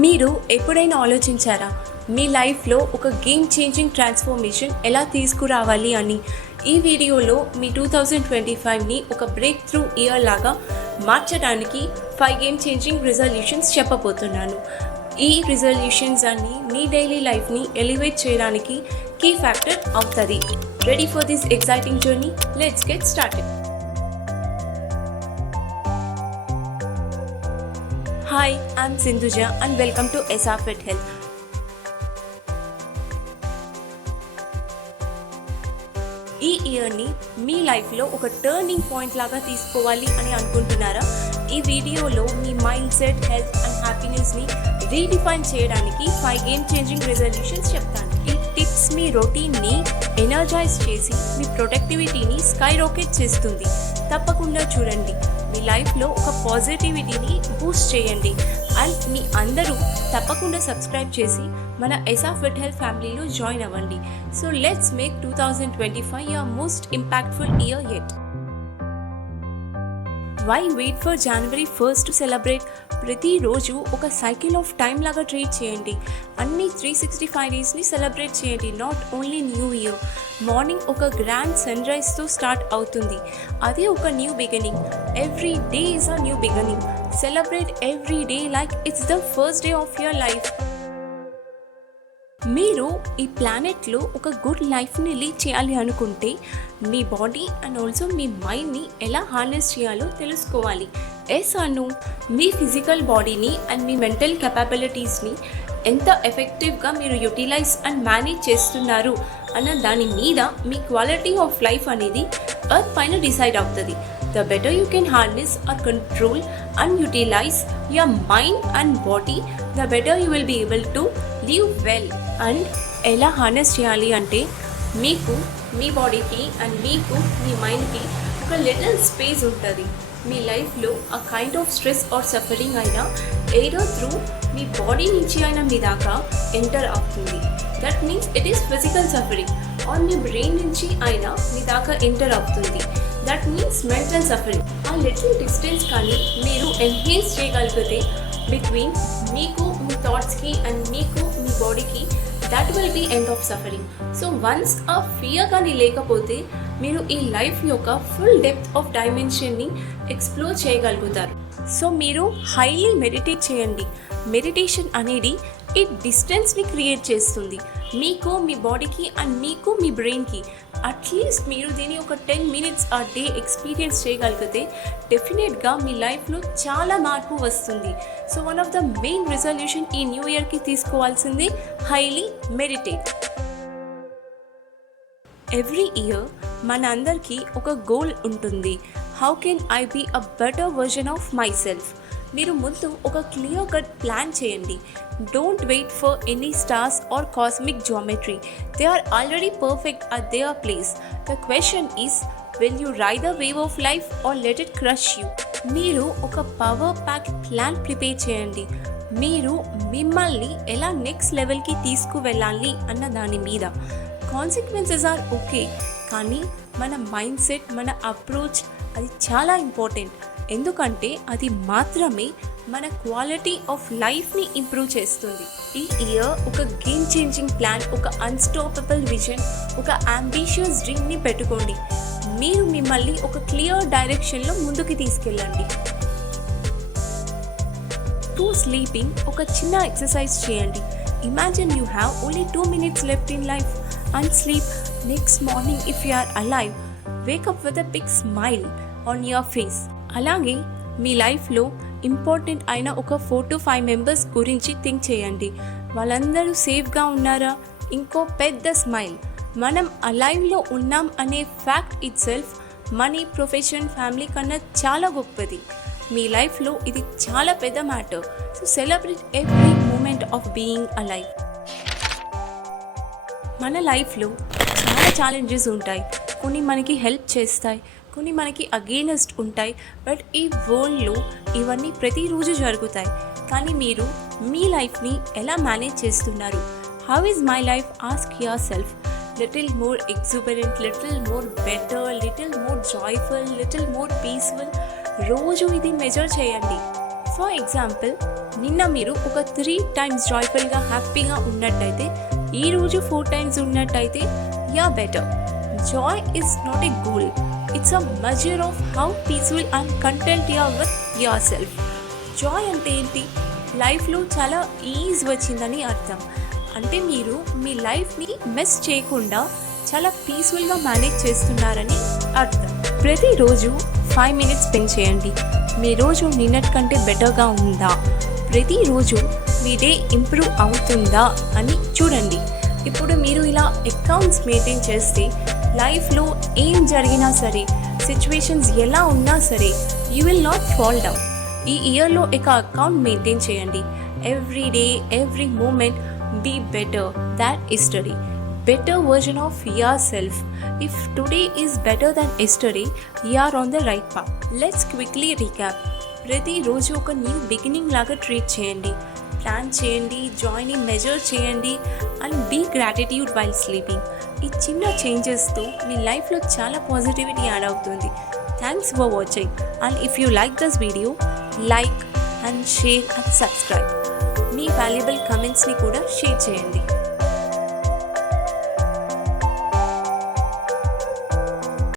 మీరు ఎప్పుడైనా ఆలోచించారా మీ లైఫ్లో ఒక గేమ్ చేంజింగ్ ట్రాన్స్ఫర్మేషన్ ఎలా తీసుకురావాలి అని? ఈ వీడియోలో మీ 2025ని ఒక బ్రేక్ త్రూ ఇయర్ లాగా మార్చడానికి 5 గేమ్ చేంజింగ్ రిజల్యూషన్స్ చెప్పబోతున్నాను. ఈ రిజల్యూషన్స్ అన్ని మీ డైలీ లైఫ్ని ఎలివేట్ చేయడానికి కీ ఫ్యాక్టర్ అవుతుంది. Ready for this exciting journey? Let's get started. Hi, I'm Sindhuja and welcome to SA Fit Health. ఈ ఇయర్ని మీ లైఫ్లో ఒక టర్నింగ్ పాయింట్ లాగా తీసుకోవాలి అని అనుకుంటున్నారా? ఈ వీడియోలో మీ మైండ్ సెట్, హెల్త్ అండ్ హ్యాపీనెస్ని రీడిఫైన్ చేయడానికి 5 గేమ్ చేంజింగ్ రెజల్యూషన్స్ చెప్తాను. ఈ టిప్స్ మీ రొటీన్ని ఎనర్జైజ్ చేసి మీ ప్రొడక్టివిటీని స్కై రాకెట్ చేస్తుంది. తప్పకుండా చూడండి. మీ లైఫ్లో ఒక పాజిటివిటీని బూస్ట్ చేయండి. అండ్ మీ అందరూ తప్పకుండా సబ్స్క్రైబ్ చేసి మన ఎసా ఫిట్ హెల్త్ ఫ్యామిలీలో జాయిన్ అవ్వండి. So let's make 2025 your most impactful year yet. Why wait for January 1st to celebrate? ప్రతిరోజు ఒక సైకిల్ ఆఫ్ టైం లాగా ట్రీట్ చేయండి. అన్ని 365 డేస్ని సెలబ్రేట్ చేయండి. Not only new year. Morning ఒక గ్రాండ్ సన్ రైజ్తో స్టార్ట్ అవుతుంది. అది ఒక new beginning. Every day is a new beginning. Celebrate every day like it's the first day of your life. మీరు ఈ ప్లానెట్లో ఒక గుడ్ లైఫ్ని లీడ్ చేయాలి అనుకుంటే మీ బాడీ అండ్ ఆల్సో మీ మైండ్ని ఎలా హార్నెస్ చేయాలో తెలుసుకోవాలి. ఎస్ అను మీ ఫిజికల్ బాడీని అండ్ మీ మెంటల్ కెపాబిలిటీస్ని ఎంత ఎఫెక్టివ్గా మీరు యూటిలైజ్ అండ్ మేనేజ్ చేస్తున్నారు అన్న దాని మీద మీ క్వాలిటీ ఆఫ్ లైఫ్ అనేది ఎర్త్ పైన డిసైడ్ అవుతుంది. The better you can harness or control and utilize your mind and body, the better you will be able to live well. And ఎలా harness చేయాలి అంటే మీకు మీ బాడీకి అండ్ మీకు మీ మైండ్కి ఒక లిటిల్ స్పేస్ ఉంటుంది. మీ లైఫ్లో ఆ kind of stress or suffering అయినా ఏదో త్రూ మీ బాడీ నుంచి అయినా మీ దాకా ఎంటర్ అవుతుంది. That means it is physical suffering. Or మీ బ్రెయిన్ నుంచి అయినా మీ దాకా ఎంటర్ అవుతుంది. That means mental suffering. ఆ లిటిల్ డిస్టెన్స్ కానీ మీరు ఎన్హాన్స్ చేయగలిగితే బిట్వీన్ మీకు మీ థాట్స్కి అండ్ మీకు మీ బాడీకి, that will be end of suffering. So once ఆ ఫియర్ కానీ లేకపోతే మీరు ఈ లైఫ్ యొక్క ఫుల్ డెప్త్ ఆఫ్ డైమెన్షన్ని ఎక్స్ప్లోర్ చేయగలుగుతారు. సో మీరు హైలీ మెడిటేట్ చేయండి. మెడిటేషన్ అనేది ఈ డిస్టెన్స్ని క్రియేట్ చేస్తుంది మీకు మీ బాడీకి అండ్ మీకు మీ బ్రెయిన్కి. అట్లీస్ట్ మీరు దీన్ని ఒక 10 minutes ఆ డే ఎక్స్పీరియన్స్ చేయగలిగితే డెఫినెట్గా మీ లైఫ్లో చాలా మార్పు వస్తుంది. So one of the main resolution ఈ న్యూ ఇయర్కి తీసుకోవాల్సింది హైలీ మెడిటేట్. ఎవ్రీ ఇయర్ మన అందరికీ ఒక గోల్ ఉంటుంది. How can I be a better version of myself. మీరు ముందు ఒక క్లియర్ కట్ ప్లాన్ చేయండి. Don't wait for any stars or cosmic geometry. They are already perfect at their place. The question is, will you ride the wave of life or let it crush you? మీరు ఒక power pack plan prepare చేయండి. మీరు మిమ్మల్ని ఎలా next లెవెల్కి తీసుకువెళ్ళాలి అన్న దాని మీద. కాన్సిక్వెన్సెస్ ఆర్ ఓకే, కానీ మన మైండ్ సెట్, మన అప్రోచ్ అది చాలా ఇంపార్టెంట్. ఎందుకంటే అది మాత్రమే మన క్వాలిటీ ఆఫ్ లైఫ్ని ఇంప్రూవ్ చేస్తుంది. ఈ ఇయర్ ఒక గేమ్ చేంజింగ్ ప్లాన్, ఒక అన్స్టాపబుల్ విజన్, ఒక అంబిషియస్ డ్రీమ్ని పెట్టుకోండి. మీరు మిమ్మల్ని ఒక క్లియర్ డైరెక్షన్లో ముందుకు తీసుకెళ్ళండి. టు స్లీపింగ్ ఒక చిన్న ఎక్సర్సైజ్ చేయండి. Imagine you have only 2 minutes left in life and sleep. Next morning if you are alive, wake up with a big smile on your face. అలాగే మీ లైఫ్లో ఇంపార్టెంట్ అయిన ఒక 4 to 5 members గురించి థింక్ చేయండి. వాళ్ళందరూ సేఫ్గా ఉన్నారా? ఇంకో పెద్ద స్మైల్. మనం అలైవ్లో ఉన్నాం అనే fact itself money, profession, family కన్నా చాలా గొప్పది. మీ లైఫ్లో ఇది చాలా పెద్ద matter. So celebrate every moment of being alive. మన లైఫ్లో చాలా ఛాలెంజెస్ ఉంటాయి. కొన్ని మనకి హెల్ప్ చేస్తాయి, కొన్ని మనకి అగెయినెస్ట్ ఉంటాయి. బట్ ఈ వరల్డ్లో ఇవన్నీ ప్రతిరోజు జరుగుతాయి. కానీ మీరు మీ లైఫ్ని ఎలా మేనేజ్ చేస్తున్నారు? How is my life? Ask your self. Little more exuberant, little more better, little more joyful, little more peaceful. రోజు ఇది మెజర్ చేయండి. ఫర్ ఎగ్జాంపుల్, నిన్న మీరు ఒక 3 టైమ్స్ జాయ్ఫుల్గా హ్యాపీగా ఉన్నట్టయితే ఈరోజు 4 టైమ్స్ ఉన్నట్టయితే yeah better. Joy is not a goal, it's a measure of how peaceful and content you are with yourself. Joy అంటే ఏంటి? లైఫ్లో చాలా ఈజ్ వచ్చిందని అర్థం. అంటే మీరు మీ లైఫ్ని మిస్ చేయకుండా చాలా పీస్ఫుల్గా మేనేజ్ చేస్తున్నారని అర్థం. ప్రతిరోజు 5 మినిట్స్ స్పెండ్ చేయండి. మీ రోజు నిన్నటి కంటే బెటర్గా ఉందా, ప్రతిరోజు మీ డే ఇంప్రూవ్ అవుతుందా అని చూడండి. ఇప్పుడు మీరు ఇలా అకౌంట్స్ మెయింటైన్ చేస్తే లైఫ్లో ఏం జరిగినా సరే, సిచ్యువేషన్స్ ఎలా ఉన్నా సరే, you will not fall down. ఈ ఇయర్లో ఒక అకౌంట్ మెయింటైన్ చేయండి. Every day, every moment be better than yesterday, better version of yourself. If today is better than yesterday, you are on the right path. Let's quickly recap. ప్రతి రోజు ఒక new beginning లాగా treat చేయండి, plan చేయండి, జాయ్ని measure చేయండి and be gratitude while sleeping. ఈ చిన్న చేంజెస్తో మీ లైఫ్లో చాలా పాజిటివిటీ యాడ్ అవుతుంది. Thanks for watching and if you like this video, like and share and subscribe. మీ వాల్యుబుల్ కమెంట్స్ని కూడా షేర్ చేయండి.